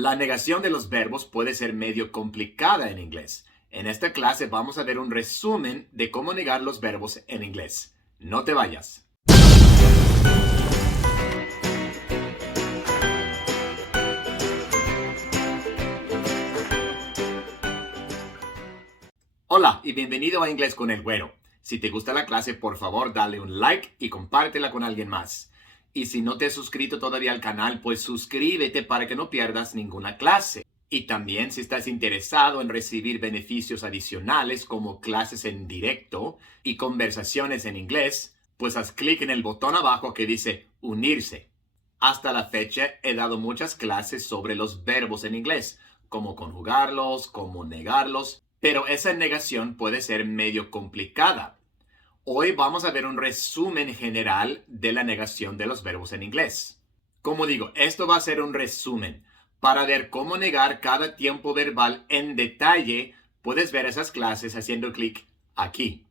La negación de los verbos puede ser medio complicada en inglés. En esta clase vamos a ver un resumen de cómo negar los verbos en inglés. No te vayas. Hola y bienvenido a Inglés con el Güero. Si te gusta la clase, por favor, dale un like y compártela con alguien más. Y si no te has suscrito todavía al canal, pues suscríbete para que no pierdas ninguna clase. Y también si estás interesado en recibir beneficios adicionales como clases en directo y conversaciones en inglés, pues haz clic en el botón abajo que dice unirse. Hasta la fecha he dado muchas clases sobre los verbos en inglés, cómo conjugarlos, cómo negarlos, pero esa negación puede ser medio complicada. Hoy vamos a ver un resumen general de la negación de los verbos en inglés. Como digo, esto va a ser un resumen. Para ver cómo negar cada tiempo verbal en detalle, puedes ver esas clases haciendo clic aquí.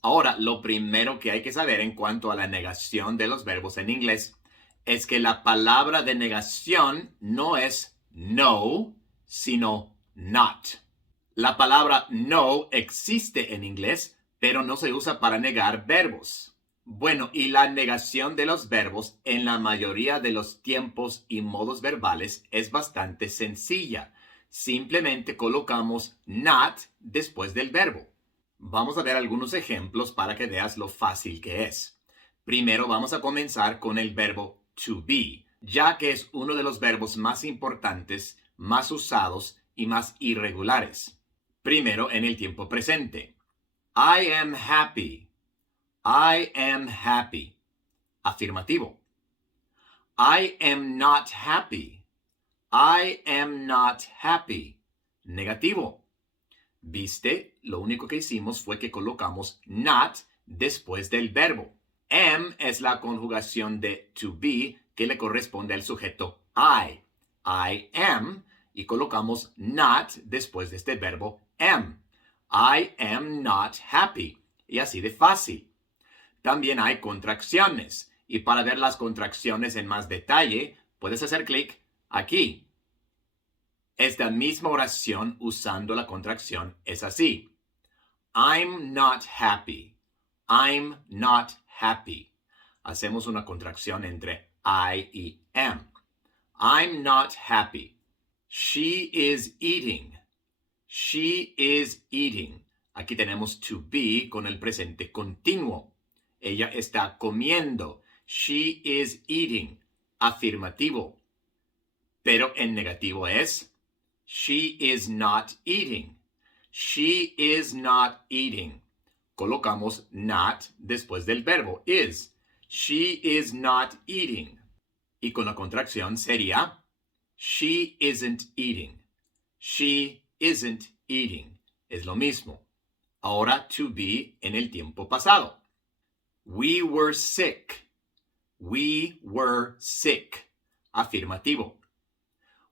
Ahora, lo primero que hay que saber en cuanto a la negación de los verbos en inglés es que la palabra de negación no es no, sino not. La palabra no existe en inglés, pero no se usa para negar verbos. Bueno, y la negación de los verbos en la mayoría de los tiempos y modos verbales es bastante sencilla. Simplemente colocamos not después del verbo. Vamos a ver algunos ejemplos para que veas lo fácil que es. Primero vamos a comenzar con el verbo to be, ya que es uno de los verbos más importantes, más usados y más irregulares. Primero en el tiempo presente. I am happy. I am happy. Afirmativo. I am not happy. I am not happy. Negativo. ¿Viste? Lo único que hicimos fue que colocamos not después del verbo. Am es la conjugación de to be que le corresponde al sujeto I. I am y colocamos not después de este verbo am. I am not happy. Y así de fácil. También hay contracciones. Y para ver las contracciones en más detalle, puedes hacer clic aquí. Esta misma oración usando la contracción es así. I'm not happy. I'm not happy. Hacemos una contracción entre I y am. I'm not happy. She is eating. She is eating. Aquí tenemos to be con el presente continuo. Ella está comiendo. She is eating. Afirmativo. Pero en negativo es she is not eating. She is not eating. Colocamos not después del verbo is. She is not eating. Y con la contracción sería she isn't eating. She isn't eating. Es lo mismo. Ahora to be en el tiempo pasado. We were sick. We were sick. Afirmativo.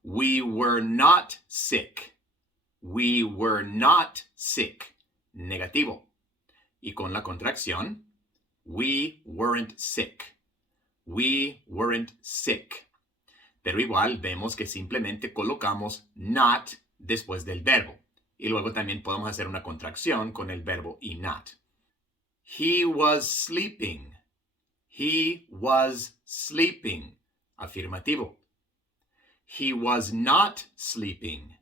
We were not sick. We were not sick. Negativo. Y con la contracción, we weren't sick. We weren't sick. Pero igual vemos que simplemente colocamos not después del verbo. Y luego también podemos hacer una contracción con el verbo y not. He was sleeping. He was sleeping. Afirmativo. He was not sleeping.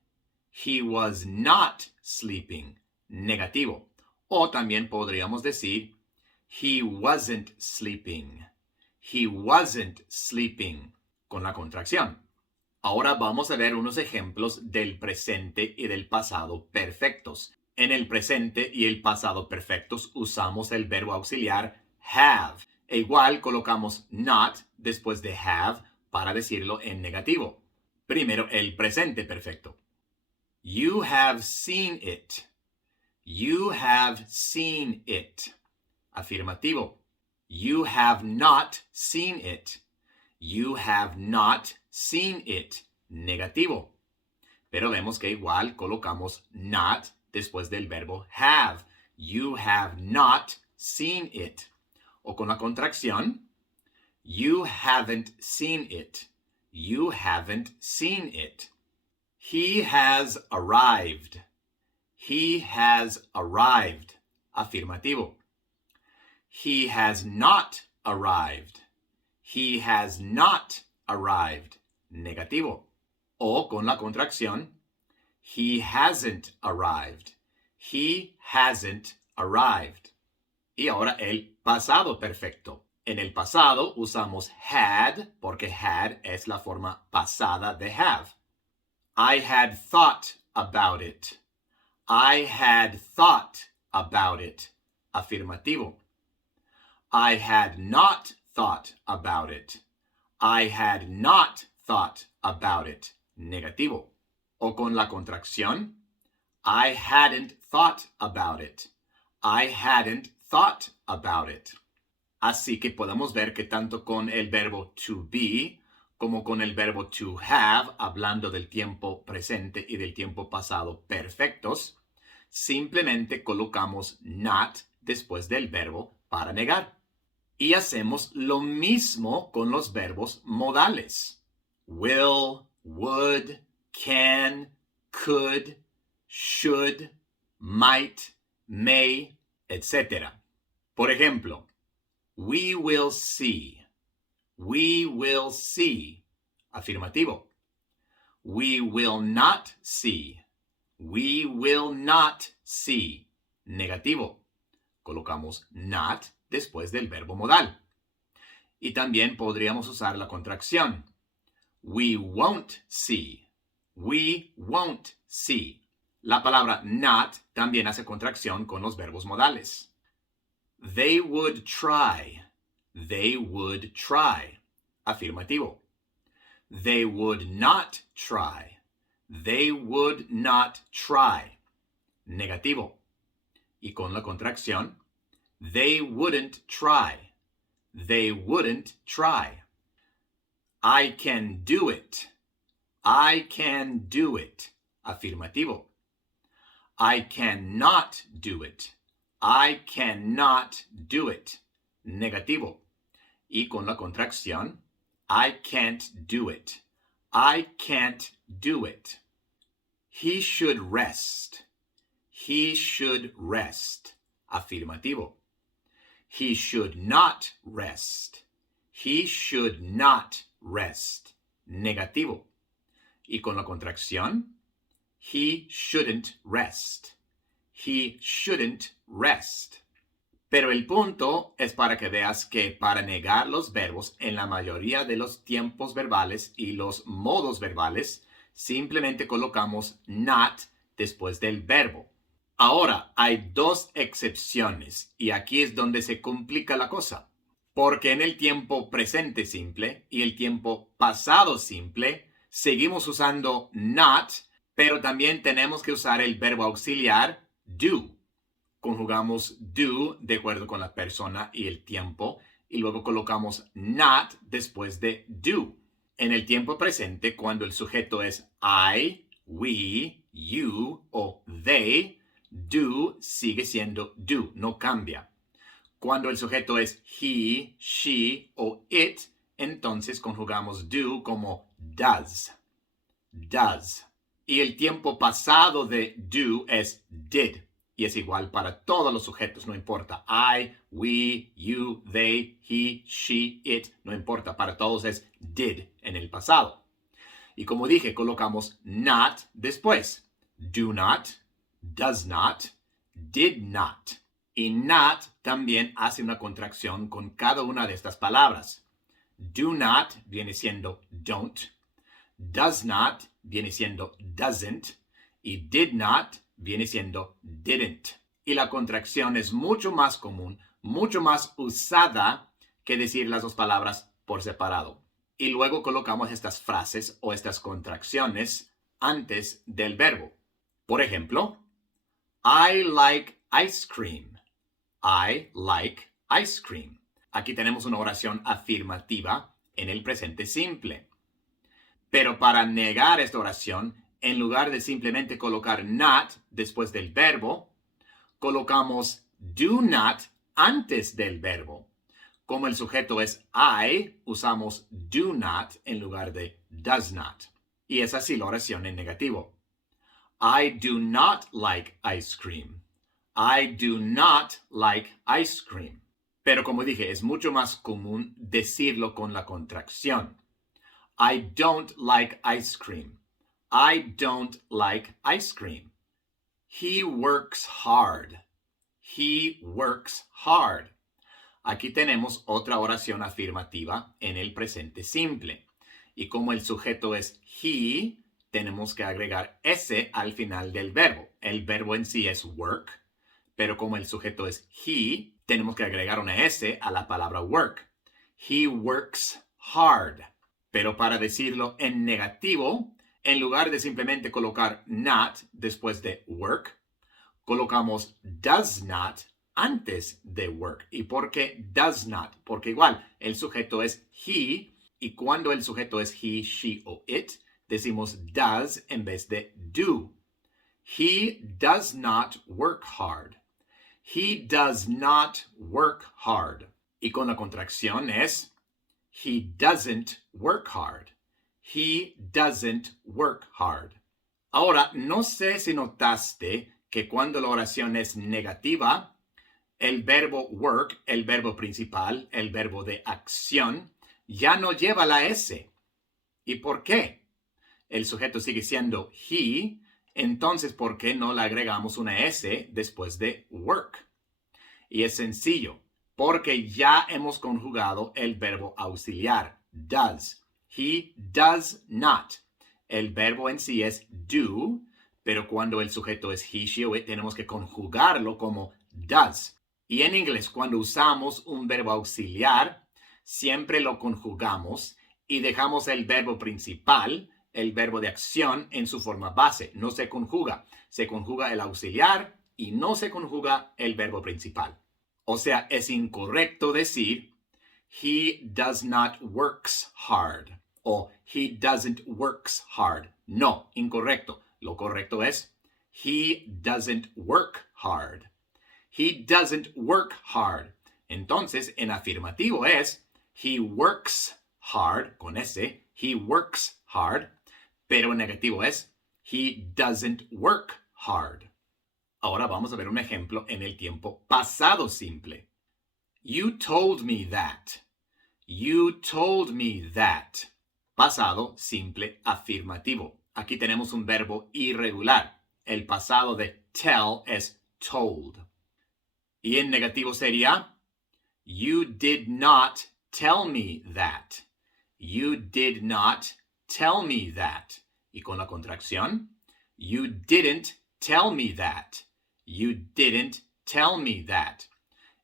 He was not sleeping. Negativo. O también podríamos decir, he wasn't sleeping. He wasn't sleeping. Con la contracción. Ahora vamos a ver unos ejemplos del presente y del pasado perfectos. En el presente y el pasado perfectos usamos el verbo auxiliar have. E igual colocamos not después de have para decirlo en negativo. Primero, el presente perfecto. You have seen it. You have seen it. Afirmativo. You have not seen it. You have not seen it. Negativo. Pero vemos que igual colocamos not después del verbo have. You have not seen it. O con la contracción. You haven't seen it. You haven't seen it. He has arrived. He has arrived. Afirmativo. He has not arrived. He has not arrived. Negativo. O con la contracción. He hasn't arrived. He hasn't arrived. Y ahora el pasado perfecto. En el pasado usamos had porque had es la forma pasada de have. I had thought about it. I had thought about it. Afirmativo. I had not thought about it. I had not thought about it. Negativo. O con la contracción. I hadn't thought about it. I hadn't thought about it. Así que podemos ver que tanto con el verbo to be como con el verbo to have, hablando del tiempo presente y del tiempo pasado perfectos, simplemente colocamos not después del verbo para negar. Y hacemos lo mismo con los verbos modales. Will, would, can, could, should, might, may, etc. Por ejemplo, we will see. We will see. Afirmativo. We will not see. We will not see. Negativo. Colocamos not después del verbo modal. Y también podríamos usar la contracción. We won't see. We won't see. La palabra not también hace contracción con los verbos modales. They would try. They would try. Afirmativo. They would not try. They would not try. Negativo. Y con la contracción. They wouldn't try. They wouldn't try. I can do it. I can do it. Afirmativo. I cannot do it. I cannot do it. Negativo. Y con la contracción. I can't do it. I can't do it. He should rest. He should rest. Afirmativo. He should not rest. He should not rest. Negativo. Y con la contracción. He shouldn't rest. He shouldn't rest. Pero el punto es para que veas que para negar los verbos en la mayoría de los tiempos verbales y los modos verbales, simplemente colocamos not después del verbo. Ahora, hay dos excepciones y aquí es donde se complica la cosa. Porque en el tiempo presente simple y el tiempo pasado simple seguimos usando not, pero también tenemos que usar el verbo auxiliar do. Conjugamos do de acuerdo con la persona y el tiempo y luego colocamos not después de do. En el tiempo presente, cuando el sujeto es I, we, you o they, do sigue siendo do, no cambia. Cuando el sujeto es he, she o it, entonces conjugamos do como does. Does. Y el tiempo pasado de do es did. Y es igual para todos los sujetos, no importa. I, we, you, they, he, she, it, no importa. Para todos es did en el pasado. Y como dije, colocamos not después. Do not, does not, did not. Y not también hace una contracción con cada una de estas palabras. Do not viene siendo don't. Does not viene siendo doesn't. Y did not viene siendo didn't. Y la contracción es mucho más común, mucho más usada que decir las dos palabras por separado. Y luego colocamos estas frases o estas contracciones antes del verbo. Por ejemplo, I like ice cream. I like ice cream. Aquí tenemos una oración afirmativa en el presente simple. Pero para negar esta oración, en lugar de simplemente colocar not después del verbo, colocamos do not antes del verbo. Como el sujeto es I, usamos do not en lugar de does not. Y es así la oración en negativo. I do not like ice cream. I do not like ice cream. Pero como dije, es mucho más común decirlo con la contracción. I don't like ice cream. I don't like ice cream. He works hard. He works hard. Aquí tenemos otra oración afirmativa en el presente simple. Y como el sujeto es he, tenemos que agregar S al final del verbo. El verbo en sí es work, pero como el sujeto es he, tenemos que agregar una S a la palabra work. He works hard. Pero para decirlo en negativo, en lugar de simplemente colocar not después de work, colocamos does not antes de work. ¿Y por qué does not? Porque igual, el sujeto es he, y cuando el sujeto es he, she o it, decimos does en vez de do. He does not work hard. He does not work hard. Y con la contracción es he doesn't work hard. He doesn't work hard. Ahora, no sé si notaste que cuando la oración es negativa, el verbo work, el verbo principal, el verbo de acción, ya no lleva la S. ¿Y por qué? El sujeto sigue siendo he, entonces ¿por qué no le agregamos una S después de work? Y es sencillo, porque ya hemos conjugado el verbo auxiliar, does. He does not. El verbo en sí es do, pero cuando el sujeto es he, she o it, tenemos que conjugarlo como does. Y en inglés, cuando usamos un verbo auxiliar, siempre lo conjugamos y dejamos el verbo principal, el verbo de acción, en su forma base. No se conjuga. Se conjuga el auxiliar y no se conjuga el verbo principal. O sea, es incorrecto decir he does not works hard o he doesn't works hard. No, incorrecto. Lo correcto es he doesn't work hard. He doesn't work hard. Entonces, en afirmativo es he works hard, con S, he works hard, pero en negativo es he doesn't work hard. Ahora vamos a ver un ejemplo en el tiempo pasado simple. You told me that. You told me that. Pasado simple afirmativo. Aquí tenemos un verbo irregular. El pasado de tell es told. Y en negativo sería you did not tell me that. You did not tell me that. Y con la contracción, you didn't tell me that. You didn't tell me that.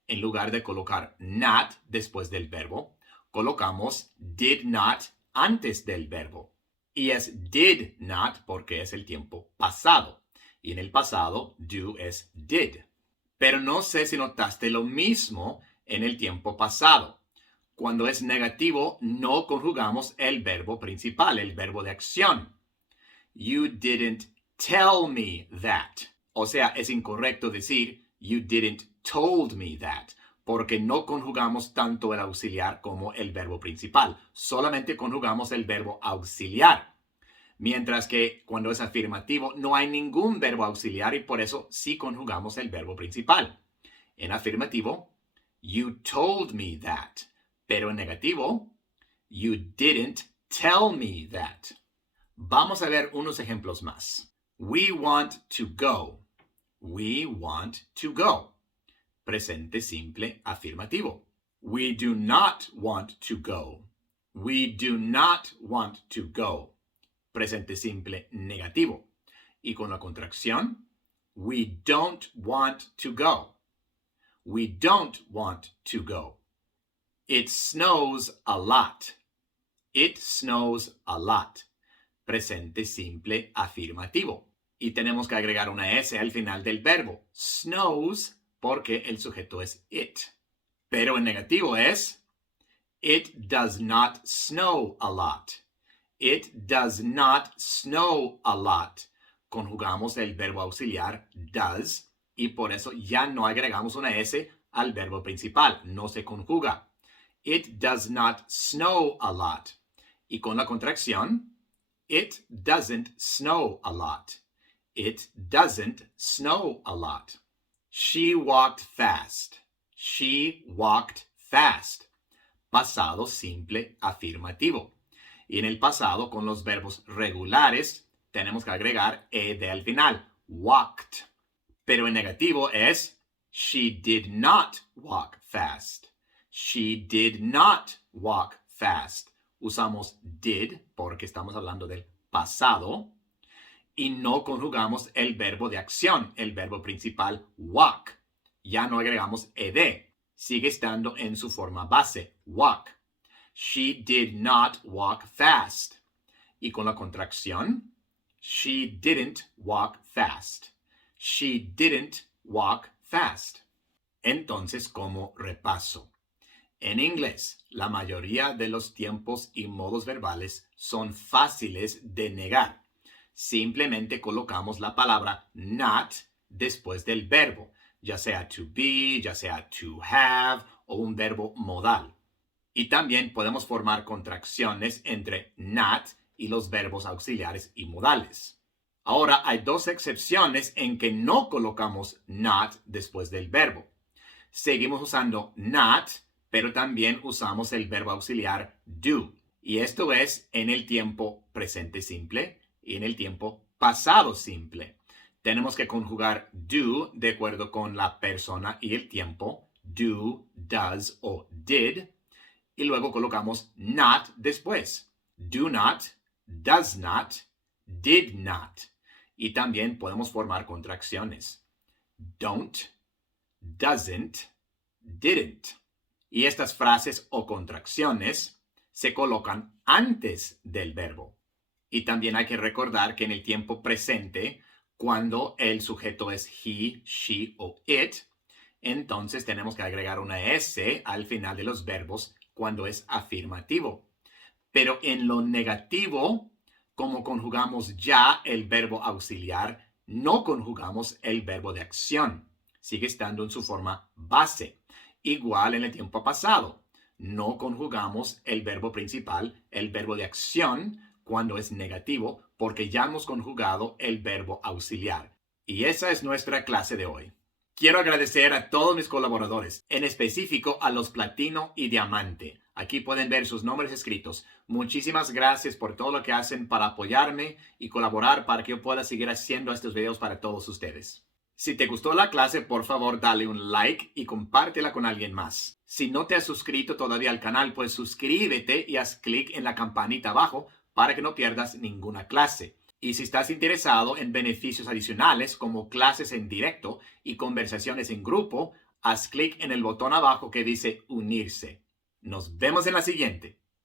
En lugar de colocar not después del verbo, colocamos did not antes del verbo. Y es did not porque es el tiempo pasado. Y en el pasado, do es did. Pero no sé si notaste lo mismo en el tiempo pasado. Cuando es negativo, no conjugamos el verbo principal, el verbo de acción. You didn't tell me that. O sea, es incorrecto decir you didn't told me that, porque no conjugamos tanto el auxiliar como el verbo principal. Solamente conjugamos el verbo auxiliar. Mientras que cuando es afirmativo no hay ningún verbo auxiliar y por eso sí conjugamos el verbo principal. En afirmativo, you told me that. Pero en negativo, you didn't tell me that. Vamos a ver unos ejemplos más. We want to go. We want to go. Presente simple afirmativo. We do not want to go. We do not want to go. Presente simple negativo. Y con la contracción, we don't want to go. We don't want to go. It snows a lot. It snows a lot. Presente simple afirmativo. Y tenemos que agregar una S al final del verbo. Snows porque el sujeto es it. Pero en negativo es it does not snow a lot. It does not snow a lot. Conjugamos el verbo auxiliar does y por eso ya no agregamos una S al verbo principal. No se conjuga. It does not snow a lot. Y con la contracción, it doesn't snow a lot. It doesn't snow a lot. She walked fast. She walked fast. Pasado simple afirmativo. Y en el pasado, con los verbos regulares, tenemos que agregar ed al final. Walked. Pero en negativo es she did not walk fast. She did not walk fast. Usamos did porque estamos hablando del pasado y no conjugamos el verbo de acción, el verbo principal walk. Ya no agregamos ed. Sigue estando en su forma base, walk. She did not walk fast. Y con la contracción, she didn't walk fast. She didn't walk fast. Entonces, como repaso. En inglés, la mayoría de los tiempos y modos verbales son fáciles de negar. Simplemente colocamos la palabra not después del verbo, ya sea to be, ya sea to have o un verbo modal. Y también podemos formar contracciones entre not y los verbos auxiliares y modales. Ahora, hay dos excepciones en que no colocamos not después del verbo. Seguimos usando not, pero también usamos el verbo auxiliar do. Y esto es en el tiempo presente simple y en el tiempo pasado simple. Tenemos que conjugar do de acuerdo con la persona y el tiempo. Do, does o did. Y luego colocamos not después. Do not, does not, did not. Y también podemos formar contracciones. Don't, doesn't, didn't. Y estas frases o contracciones se colocan antes del verbo. Y también hay que recordar que en el tiempo presente, cuando el sujeto es he, she o it, entonces tenemos que agregar una S al final de los verbos cuando es afirmativo. Pero en lo negativo, como conjugamos ya el verbo auxiliar, no conjugamos el verbo de acción. Sigue estando en su forma base. Igual en el tiempo pasado. No conjugamos el verbo principal, el verbo de acción, cuando es negativo, porque ya hemos conjugado el verbo auxiliar. Y esa es nuestra clase de hoy. Quiero agradecer a todos mis colaboradores, en específico a los Platino y Diamante. Aquí pueden ver sus nombres escritos. Muchísimas gracias por todo lo que hacen para apoyarme y colaborar para que yo pueda seguir haciendo estos videos para todos ustedes. Si te gustó la clase, por favor, dale un like y compártela con alguien más. Si no te has suscrito todavía al canal, pues suscríbete y haz clic en la campanita abajo para que no pierdas ninguna clase. Y si estás interesado en beneficios adicionales como clases en directo y conversaciones en grupo, haz clic en el botón abajo que dice unirse. Nos vemos en la siguiente.